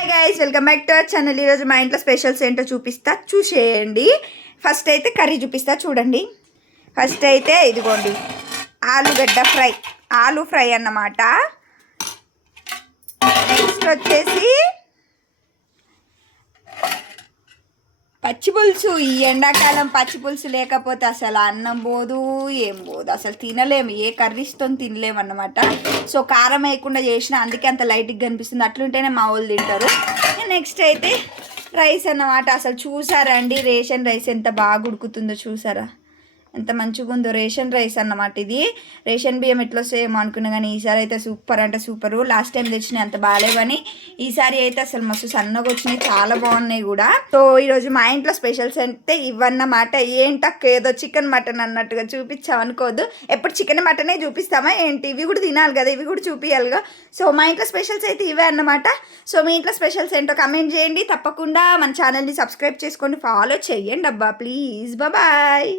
Hi guys, welcome back to our channel. ఈరోజు మా ఇంట్లో స్పెషల్స్ ఏంటో చూపిస్తా, చూసేయండి. ఫస్ట్ అయితే కర్రీ చూపిస్తా చూడండి. ఫస్ట్ అయితే ఇదిగోండి ఆలుగడ్డ ఫ్రై, ఆలు ఫ్రై అన్నమాట. నెక్స్ట్ వచ్చేసి పచ్చి పులుసు. ఈ ఎండాకాలం పచ్చి పులుసు లేకపోతే అసలు అన్నం పోదు, ఏం పోదు, అసలు తినలేము, ఏ కర్రీస్తో తినలేము అన్నమాట. సో కారం వేయకుండా చేసిన, అందుకే అంత లైట్గా కనిపిస్తుంది. అట్లుంటేనే మా వాళ్ళు తింటారు. నెక్స్ట్ అయితే రైస్ అన్నమాట. అసలు చూసారా అండి, రేషన్ రైస్ ఎంత బాగా ఉడుకుతుందో చూసారా, ఎంత మంచిగా ఉందో. రేషన్ రైస్ అన్నమాట. ఇది రేషన్ బియ్యం ఎట్లా వస్తాయేమో అనుకున్నా, కానీ ఈసారి అయితే సూపర్ అంటే సూపరు. లాస్ట్ టైం తెచ్చినాయి అంత బాగాలేవని, ఈసారి అయితే అసలు మస్తు సన్నగా వచ్చినాయి, చాలా బాగున్నాయి కూడా. సో ఈరోజు మా ఇంట్లో స్పెషల్స్ అంటే ఇవన్నమాట. ఏంటక్క ఏదో చికెన్ మటన్ అన్నట్టుగా చూపించామనుకోవద్దు, ఎప్పుడు చికెన్ మటనే చూపిస్తామా ఏంటి, ఇవి కూడా తినాలి కదా, ఇవి కూడా చూపించాలిగా. సో మా ఇంట్లో స్పెషల్స్ అయితే ఇవే అన్నమాట. సో మీ ఇంట్లో స్పెషల్స్ ఏంటో కమెంట్ చేయండి. తప్పకుండా మన ఛానల్ని సబ్స్క్రైబ్ చేసుకొని ఫాలో చేయండి అబ్బా, ప్లీజ్. బాయ్.